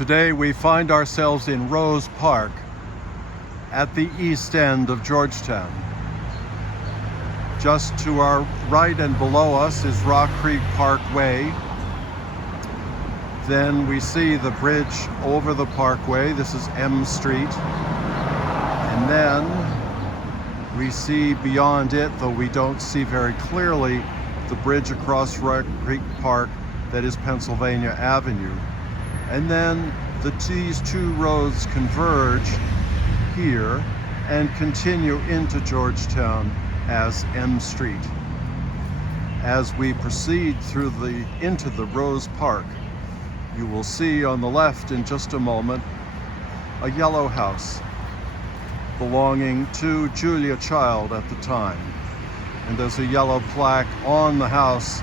Today we find ourselves in Rose Park at the east end of Georgetown. Just to our right and below us is Rock Creek Parkway. Then we see the bridge over the parkway. This is M Street. And then we see beyond it, though we don't see very clearly, the bridge across Rock Creek Park that is Pennsylvania Avenue. And then these two roads converge here and continue into Georgetown as M Street. As we proceed into the Rose Park, you will see on the left in just a moment a yellow house belonging to Julia Child at the time. And there's a yellow plaque on the house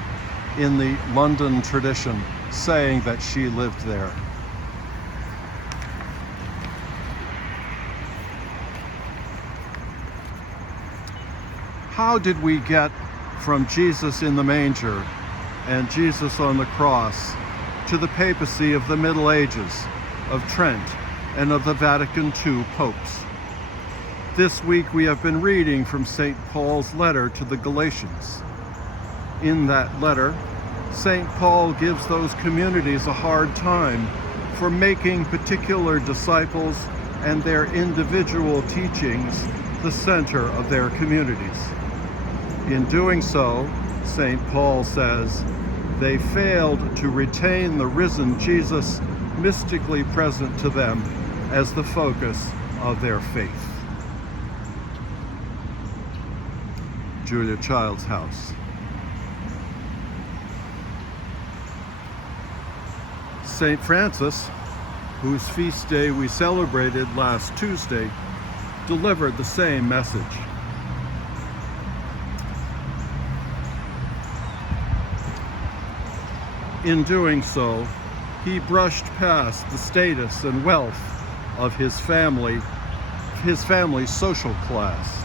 in the London tradition saying that she lived there. How did we get from Jesus in the manger and Jesus on the cross to the papacy of the Middle Ages, of Trent, and of the Vatican II popes? This week we have been reading from St. Paul's letter to the Galatians. In that letter, St. Paul gives those communities a hard time for making particular disciples and their individual teachings the center of their communities. In doing so, St. Paul says, they failed to retain the risen Jesus mystically present to them as the focus of their faith. Julia Child's house. St. Francis, whose feast day we celebrated last Tuesday, delivered the same message. In doing so, he brushed past the status and wealth of his family's social class,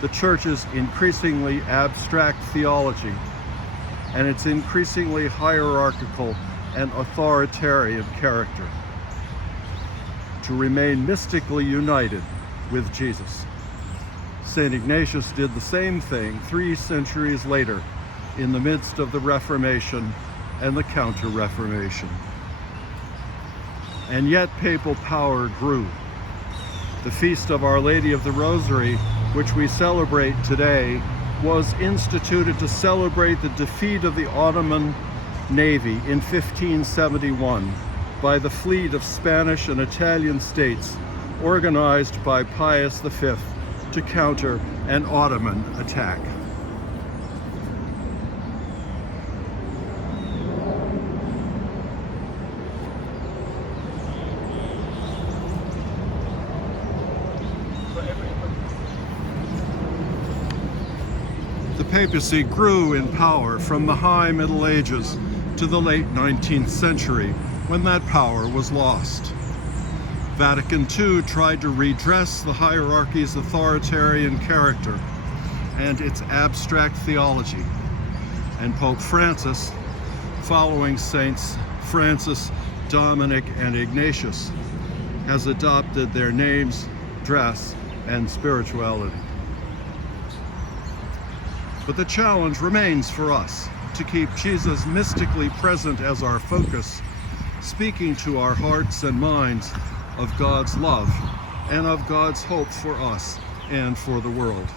the Church's increasingly abstract theology, and its increasingly hierarchical and authoritarian character, to remain mystically united with Jesus. St. Ignatius did the same thing 3 centuries later in the midst of the Reformation and the Counter-Reformation. And yet papal power grew. The Feast of Our Lady of the Rosary, which we celebrate today, was instituted to celebrate the defeat of the Ottoman Navy in 1571 by the fleet of Spanish and Italian states organized by Pius V to counter an Ottoman attack. The papacy grew in power from the high Middle Ages to the late 19th century, when that power was lost. Vatican II tried to redress the hierarchy's authoritarian character and its abstract theology, and Pope Francis, following Saints Francis, Dominic, and Ignatius, has adopted their names, dress, and spirituality. But the challenge remains for us to keep Jesus mystically present as our focus, speaking to our hearts and minds of God's love and of God's hope for us and for the world.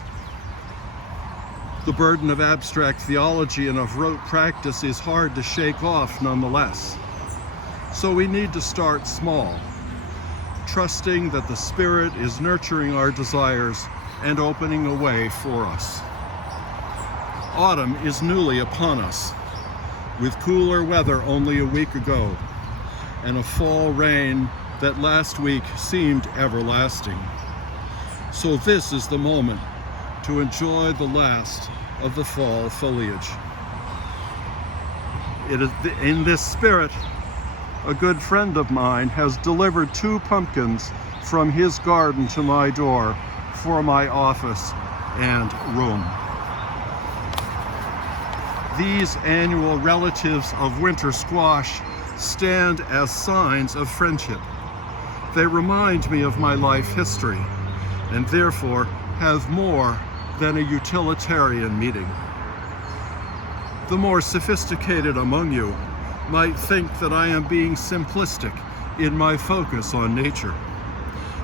The burden of abstract theology and of rote practice is hard to shake off nonetheless. So we need to start small, trusting that the Spirit is nurturing our desires and opening a way for us. Autumn is newly upon us, with cooler weather only a week ago, and a fall rain that last week seemed everlasting. So this is the moment to enjoy the last of the fall foliage. It is in this spirit, a good friend of mine has delivered 2 pumpkins from his garden to my door for my office and room. These annual relatives of winter squash stand as signs of friendship. They remind me of my life history, and therefore have more than a utilitarian meaning. The more sophisticated among you might think that I am being simplistic in my focus on nature,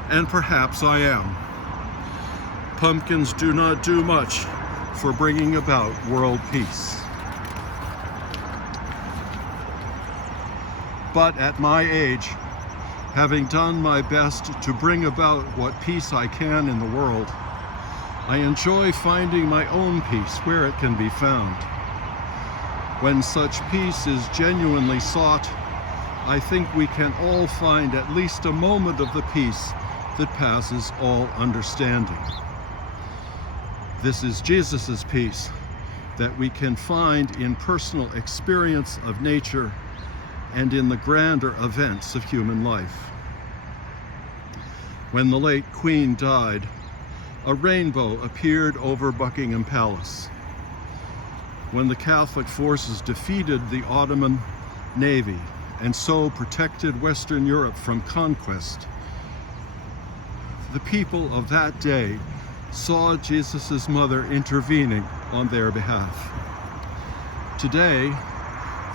and perhaps I am. Pumpkins do not do much for bringing about world peace. But at my age, having done my best to bring about what peace I can in the world, I enjoy finding my own peace where it can be found. When such peace is genuinely sought, I think we can all find at least a moment of the peace that passes all understanding. This is Jesus' peace that we can find in personal experience of nature and in the grander events of human life. When the late Queen died, a rainbow appeared over Buckingham Palace. When the Catholic forces defeated the Ottoman Navy and so protected Western Europe from conquest, the people of that day saw Jesus' mother intervening on their behalf. Today,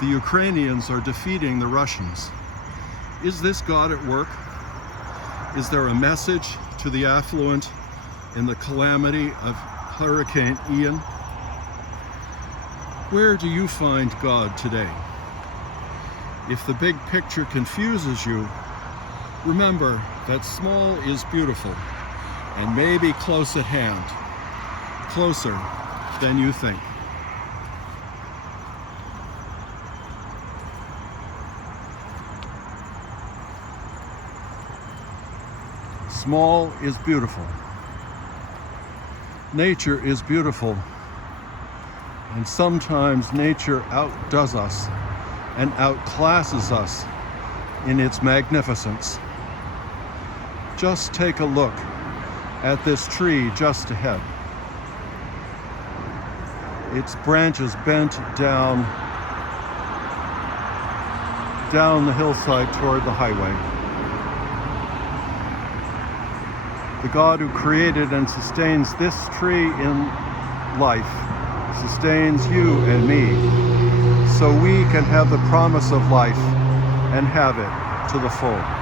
the Ukrainians are defeating the Russians. Is this God at work? Is there a message to the affluent in the calamity of Hurricane Ian? Where do you find God today? If the big picture confuses you, remember that small is beautiful and maybe close at hand, closer than you think. Small is beautiful. Nature is beautiful, and sometimes nature outdoes us and outclasses us in its magnificence. Just take a look at this tree just ahead. Its branches bent down the hillside toward the highway. The God who created and sustains this tree in life sustains you and me, so we can have the promise of life and have it to the full.